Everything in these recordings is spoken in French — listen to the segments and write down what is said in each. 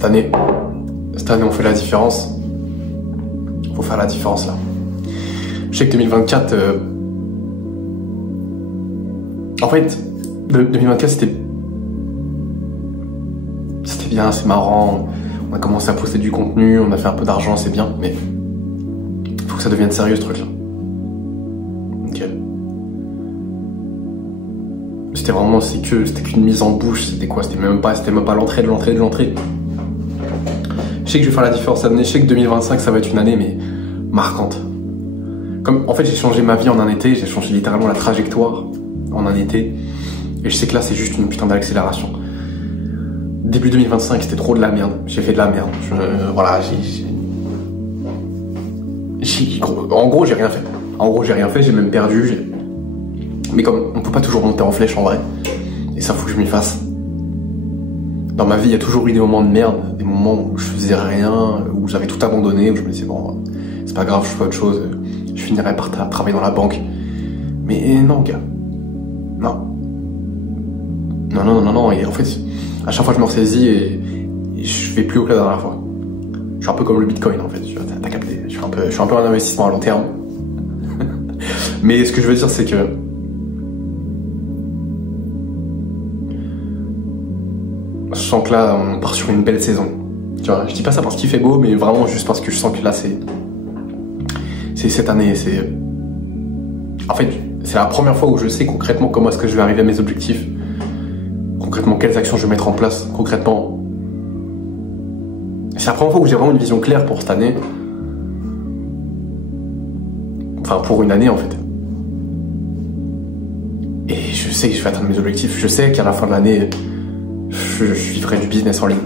cette année on fait la différence. Faut faire la différence là. Je sais que 2024, en fait, 2024 c'était bien, c'est marrant. On a commencé à poster du contenu, on a fait un peu d'argent, c'est bien, mais faut que ça devienne sérieux ce truc là. Ok. C'était qu'une mise en bouche, c'était quoi? C'était même pas l'entrée de l'entrée de l'entrée. Je sais que je vais faire la différence cette année, je sais que 2025 ça va être une année mais marquante. Comme en fait j'ai changé ma vie en un été, j'ai changé littéralement la trajectoire en un été. Et je sais que là c'est juste une putain d'accélération. Début 2025 c'était trop de la merde, j'ai fait de la merde. En gros j'ai rien fait. J'ai même perdu. Mais comme on peut pas toujours monter en flèche en vrai, et ça faut que je m'y fasse. Dans ma vie il y a toujours eu des moments de merde, des moments où je faisais rien, où j'avais tout abandonné, où je me disais bon c'est pas grave, je fais autre chose, je finirai par travailler dans la banque. Mais non gars, non, et en fait à chaque fois je me ressaisis et je vais plus haut que la dernière fois. Je suis un peu comme le Bitcoin en fait, t'as capté, je suis un peu un investissement à long terme. Mais ce que je veux dire c'est que je sens que là on part sur une belle saison. Tu vois, je dis pas ça parce qu'il fait beau, mais vraiment juste parce que je sens que là c'est cette année, en fait c'est la première fois où je sais concrètement comment est-ce que je vais arriver à mes objectifs, concrètement quelles actions je vais mettre en place, concrètement. C'est la première fois où j'ai vraiment une vision claire pour cette année, enfin pour une année en fait. Et je sais que je vais atteindre mes objectifs, je sais qu'à la fin de l'année je vivrai du business en ligne.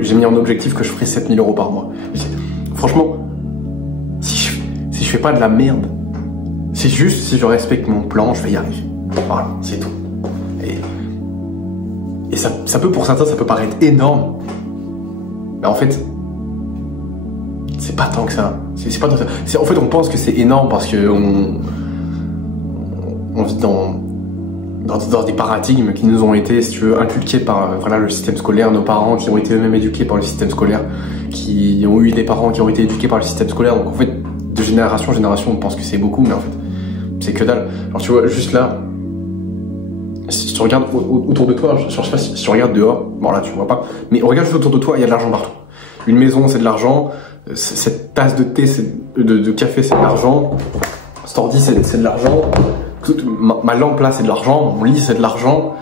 J'ai mis en objectif que je ferai 7 000 € par mois. Franchement, si je fais pas de la merde, c'est juste si je respecte mon plan, je vais y arriver. Voilà, c'est tout. Et ça peut, pour certains, ça peut paraître énorme. Mais en fait, c'est pas tant que ça. C'est pas tant que ça. En fait, on pense que c'est énorme parce que on vit dans des paradigmes qui nous ont été, si tu veux, inculqués par le système scolaire, nos parents qui ont été eux-mêmes éduqués par le système scolaire, qui ont eu des parents qui ont été éduqués par le système scolaire. Donc en fait, de génération en génération, on pense que c'est beaucoup, mais en fait, c'est que dalle. Alors tu vois, juste là, si tu regardes autour de toi, je sais pas si tu regardes dehors, bon là tu vois pas, mais regarde juste autour de toi, il y a de l'argent partout. Une maison, c'est de l'argent, cette tasse de thé, de café, c'est de l'argent, cet ordi, c'est de l'argent. Ma lampe là c'est de l'argent, mon lit c'est de l'argent,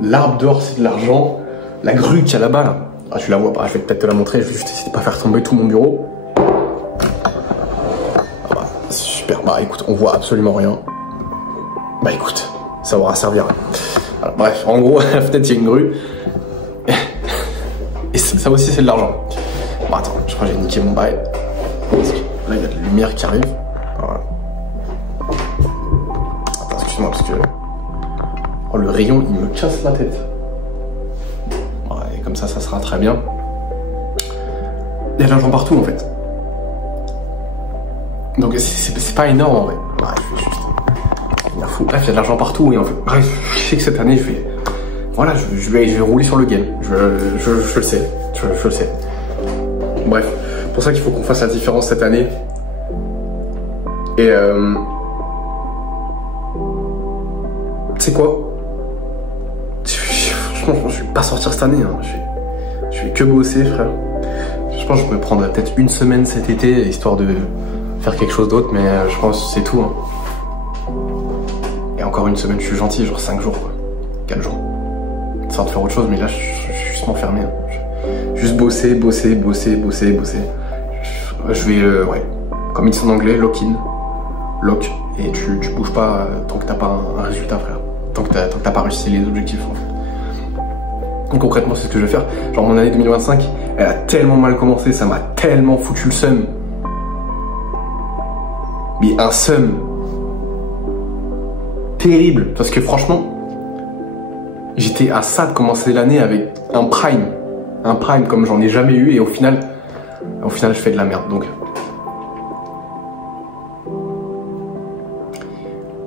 l'arbre dehors c'est de l'argent, la grue qu'il y a là-bas là, ah, tu la vois pas, je vais peut-être te la montrer, je vais juste essayer de pas faire tomber tout mon bureau. Ah bah, super, bah écoute, on voit absolument rien. Bah écoute, ça aura servi à rien. Alors, bref, en gros, à la fenêtre il y a une grue, et ça aussi c'est de l'argent. Bon attends, je crois que j'ai niqué mon bail, parce que là il y a de la lumière qui arrive. Voilà. Parce que le rayon il me casse la tête. Ouais, et comme ça sera très bien. Il y a de l'argent partout en fait. Donc c'est pas énorme en vrai. Ouais, je vais juste devenir fou. Bref, il y a de l'argent partout et en fait, bref, je sais que cette année je vais rouler sur le game. Je le sais. Je le sais. Bref, pour ça qu'il faut qu'on fasse la différence cette année. Et tu sais quoi? Franchement, je vais pas sortir cette année. Hein. Je vais que bosser, frère. Je pense que je me prendrai peut-être une semaine cet été, histoire de faire quelque chose d'autre, mais je pense que c'est tout. Hein. Et encore une semaine, je suis gentil, genre 5 jours, quoi. 4 jours. Histoire de faire autre chose, mais là, je suis juste m'enfermer. Hein. Juste bosser. Je vais, ouais, comme ils disent en anglais, lock-in. Lock. Et tu bouges pas tant que t'as pas un résultat, frère. Tant que t'as pas réussi les objectifs en fait. Donc concrètement c'est ce que je vais faire. Genre mon année 2025 elle a tellement mal commencé, ça m'a tellement foutu le seum. Mais un seum terrible. Parce que franchement j'étais à ça de commencer l'année avec un prime. Un prime comme j'en ai jamais eu et au final je fais de la merde. Donc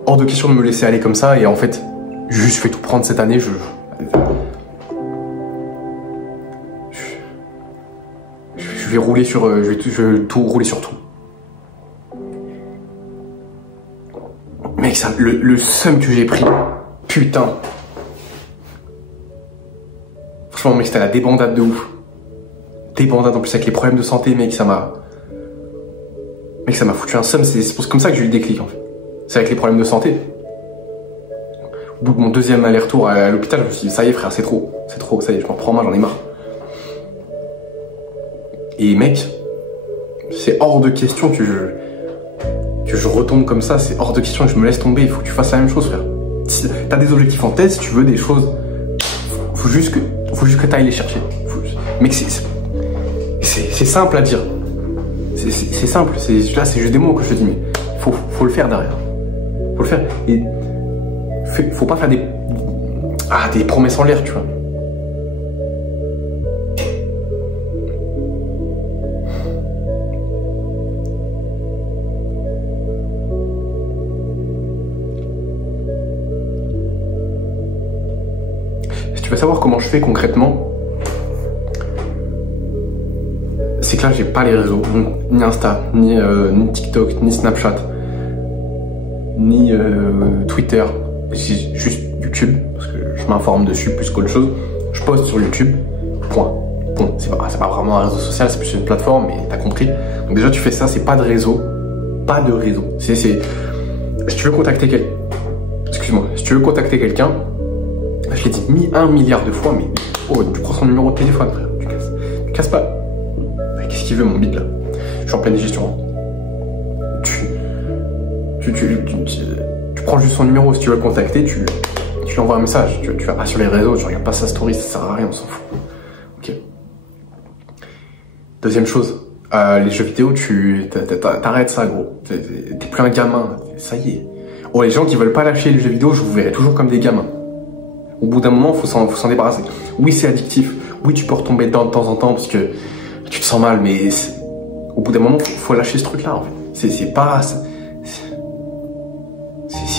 hors de question de me laisser aller comme ça et en fait juste fais tout prendre cette année. vais rouler sur, je vais tout rouler sur tout. Mec, ça, le seum que j'ai pris, putain. Franchement, mec, c'était la débandade de ouf. Débandade en plus avec les problèmes de santé, mec, ça m'a foutu un seum. C'est comme ça que j'ai eu le déclic en fait. C'est avec les problèmes de santé. Au bout de mon deuxième aller-retour à l'hôpital, je me suis dit, ça y est frère, c'est trop, ça y est, je m'en prends mal, j'en ai marre. Et mec, c'est hors de question que je retombe comme ça, c'est hors de question que je me laisse tomber, il faut que tu fasses la même chose frère. Si t'as des objectifs en tête, si tu veux des choses, faut juste que t'ailles les chercher. Mec, c'est simple à dire. C'est simple, là c'est juste des mots que je te dis, mais faut le faire derrière. Faut le faire. Et faut pas faire des promesses en l'air, tu vois. Si tu veux savoir comment je fais concrètement, c'est que là j'ai pas les réseaux, donc, ni Insta, ni TikTok, ni Snapchat, ni Twitter. J'ai juste YouTube, parce que je m'informe dessus plus qu'autre chose. Je poste sur YouTube, point. Bon, c'est pas vraiment un réseau social, c'est plus une plateforme, mais t'as compris. Donc déjà tu fais ça, c'est pas de réseau. Pas de réseau. Si tu veux contacter quelqu'un, excuse-moi, si tu veux contacter quelqu'un, je l'ai dit 1 milliard de fois, mais oh, tu prends son numéro de téléphone, frère, tu casses pas. Qu'est-ce qu'il veut mon bide là? Je suis en pleine gestion. Tu prends juste son numéro, si tu veux le contacter, tu lui envoies un message. Tu vas pas sur les réseaux, tu regardes pas sa story, ça sert à rien, on s'en fout. Ok. Deuxième chose, les jeux vidéo, t'arrêtes ça gros. T'es plus un gamin, ça y est. Oh, les gens qui veulent pas lâcher les jeux vidéo, je vous verrai toujours comme des gamins. Au bout d'un moment, faut s'en débarrasser. Oui, c'est addictif. Oui, tu peux retomber dedans de temps en temps parce que tu te sens mal, mais au bout d'un moment, faut lâcher ce truc-là, en fait. C'est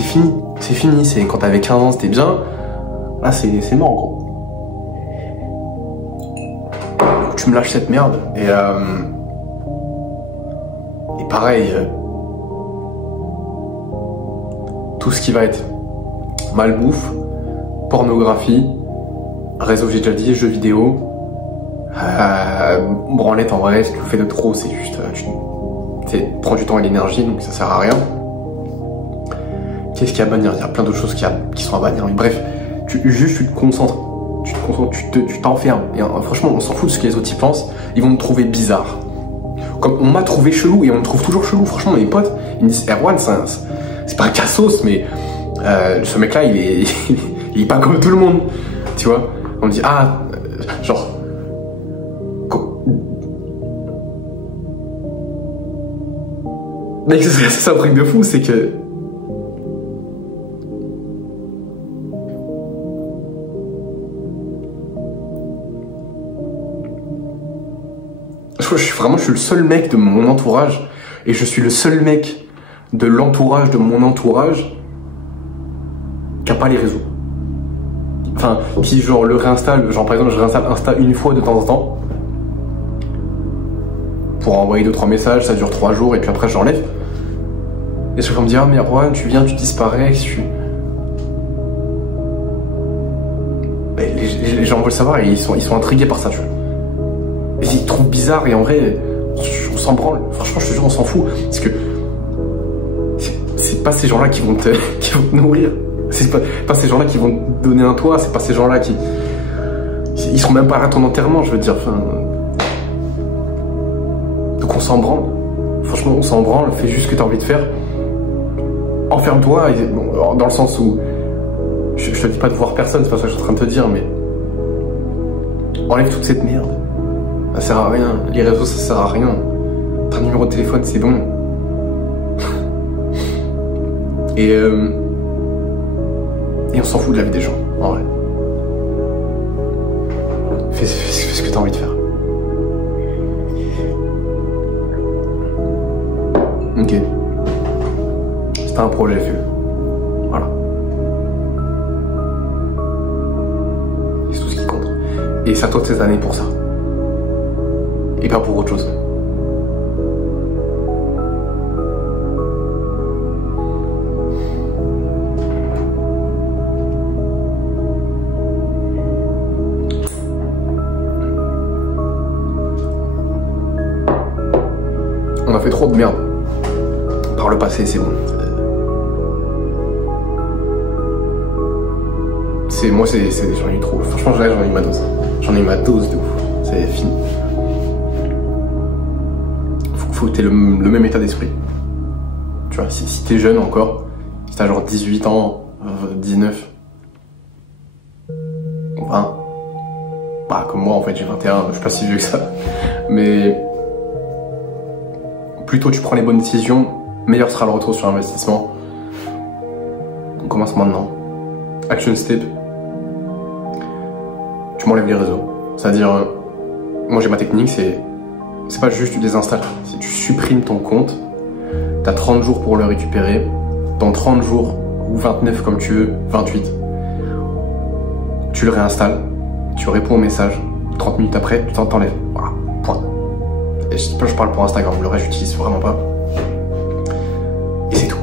fini. C'est fini. C'est quand t'avais 15 ans, c'était bien. Là, c'est mort, en gros. Donc, tu me lâches cette merde. Et pareil, tout ce qui va être malbouffe, pornographie, réseau, j'ai déjà dit, jeux vidéo, branlette en vrai, si tu le fais de trop, c'est juste, prends du temps et l'énergie, donc ça sert à rien. Qu'est-ce qu'il y a à bannir? Il y a plein d'autres choses qui sont à bannir, mais bref, tu te concentres, tu t'enfermes, et franchement, on s'en fout de ce que les autres y pensent, ils vont me trouver bizarre. Comme on m'a trouvé chelou, et on me trouve toujours chelou, franchement, mes potes, ils me disent, Erwan, c'est pas un cassos, mais ce mec-là, il est pas comme tout le monde, tu vois. On me dit, genre, mec, c'est un truc de fou, c'est que je suis le seul mec de mon entourage, et je suis le seul mec de l'entourage de mon entourage qui a pas les réseaux. Enfin, qui genre le réinstalle, genre par exemple je réinstalle Insta une fois de temps en temps pour envoyer 2-3 messages, ça dure 3 jours et puis après j'enlève. Et ceux qui me disent, ah mais Erwan, tu viens, tu disparais, les gens veulent savoir et ils sont intrigués par ça, tu vois. Et ils trouvent bizarre, et en vrai, on s'en branle. Franchement, je te jure, on s'en fout. Parce que c'est pas ces gens-là qui vont te nourrir. C'est pas ces gens-là qui vont te donner un toit. C'est pas ces gens-là ils seront même pas à ton enterrement, je veux dire. Enfin, donc on s'en branle. Franchement, on s'en branle. Fais juste ce que t'as envie de faire. Enferme-toi. Bon, dans le sens où je te dis pas de voir personne, c'est pas ça que je suis en train de te dire, mais enlève toute cette merde. Ça sert à rien. Les réseaux, ça sert à rien. T'as un numéro de téléphone, c'est bon. Et on s'en fout de la vie des gens, en vrai. Fais ce que t'as envie de faire. Ok. C'est un projet, fais-le. Voilà. C'est tout ce qui compte. Et c'est à toi de cette année pour ça. et pas pour autre chose. On a fait trop de merde par le passé, c'est bon. Moi, j'en ai eu trop. Franchement, là, j'en ai eu ma dose. J'en ai eu ma dose de ouf. C'est fini. Faut que t'aies le même état d'esprit. Tu vois, si t'es jeune encore, si t'as genre 18 ans, 19, 20, bah, comme moi, en fait, j'ai 21, je suis pas si vieux que ça. Mais plus tôt tu prends les bonnes décisions, meilleur sera le retour sur investissement. On commence maintenant. Action step. Tu m'enlèves les réseaux. C'est-à-dire, moi j'ai ma technique, c'est pas juste tu désinstalles, c'est tu supprimes ton compte, t'as 30 jours pour le récupérer, dans 30 jours, ou 29 comme tu veux, 28, tu le réinstalles, tu réponds au message, 30 minutes après, tu t'enlèves. Voilà, point. Et je parle pour Instagram, le reste j'utilise vraiment pas. Et c'est tout.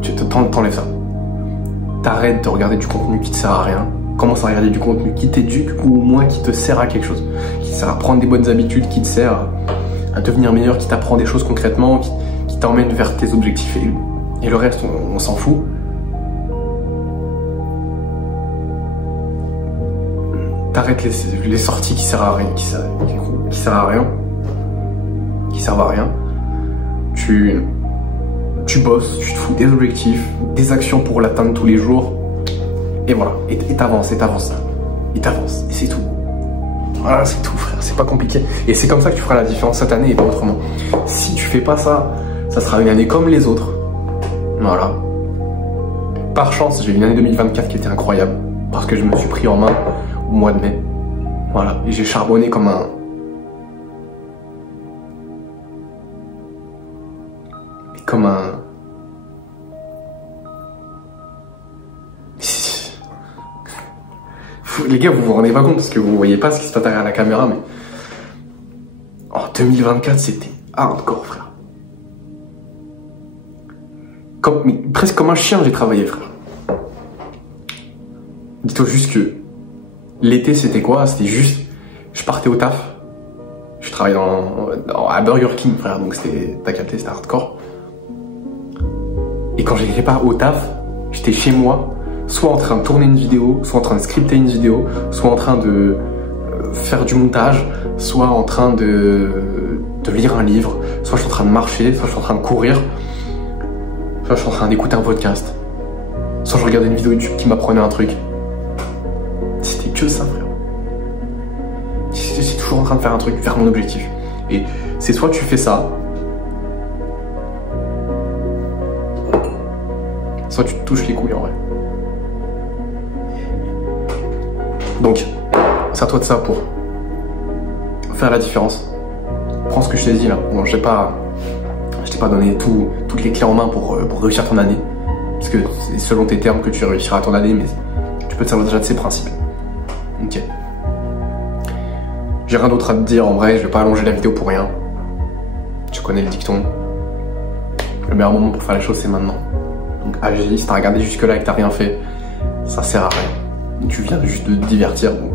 Tu t'enlèves ça. T'arrêtes de regarder du contenu qui te sert à rien. Commence à regarder du contenu qui t'éduque ou au moins qui te sert à quelque chose. Qui te sert à prendre des bonnes habitudes, qui te sert à devenir meilleur, qui t'apprend des choses concrètement, qui t'emmène vers tes objectifs. Et le reste, on s'en fout. T'arrêtes les sorties qui servent à rien, qui servent à rien. Tu bosses, tu te fous des objectifs, des actions pour l'atteindre tous les jours. Et voilà, et t'avances, et c'est tout. Voilà, c'est tout, frère, c'est pas compliqué. Et c'est comme ça que tu feras la différence cette année et pas autrement. Si tu fais pas ça, ça sera une année comme les autres. Voilà. Par chance, j'ai eu une année 2024 qui était incroyable, parce que je me suis pris en main au mois de mai. Voilà, et j'ai charbonné comme un... Les gars, vous vous rendez pas compte parce que vous voyez pas ce qui se passe derrière la caméra, mais en 2024, c'était hardcore, frère. Mais presque comme un chien, j'ai travaillé, frère. Dis-toi juste que l'été, c'était quoi? C'était juste, je partais au taf, je travaillais à Burger King, frère, donc t'as capté, c'était hardcore. Et quand j'étais pas au taf, j'étais chez moi, soit en train de tourner une vidéo, soit en train de scripter une vidéo, soit en train de faire du montage, soit en train de lire un livre, soit je suis en train de marcher, soit je suis en train de courir, soit je suis en train d'écouter un podcast, soit je regardais une vidéo YouTube qui m'apprenait un truc. C'était que ça, frère. J'étais toujours en train de faire un truc vers mon objectif. Et c'est soit tu fais ça, soit tu te touches les couilles en vrai. Donc, c'est à toi de ça pour faire la différence. Prends ce que je t'ai dit là. Bon, je t'ai pas donné toutes les clés en main pour réussir ton année. Parce que c'est selon tes termes que tu réussiras ton année, mais tu peux te servir déjà de ces principes. Ok. J'ai rien d'autre à te dire en vrai, je vais pas allonger la vidéo pour rien. Tu connais le dicton. Le meilleur moment pour faire les choses, c'est maintenant. Donc agis, si t'as regardé jusque là et que t'as rien fait, ça sert à rien. Tu viens juste de te divertir, donc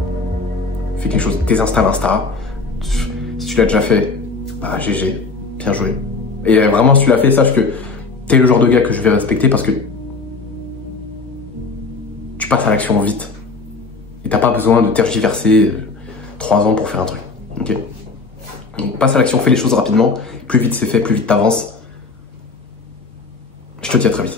fais quelque chose, désinstalle Insta. Si tu l'as déjà fait, bah GG, bien joué. Et vraiment, si tu l'as fait, sache que t'es le genre de gars que je vais respecter parce que tu passes à l'action vite. Et t'as pas besoin de tergiverser 3 ans pour faire un truc. Ok. Donc passe à l'action, fais les choses rapidement. Plus vite c'est fait, plus vite t'avances. Je te dis à très vite.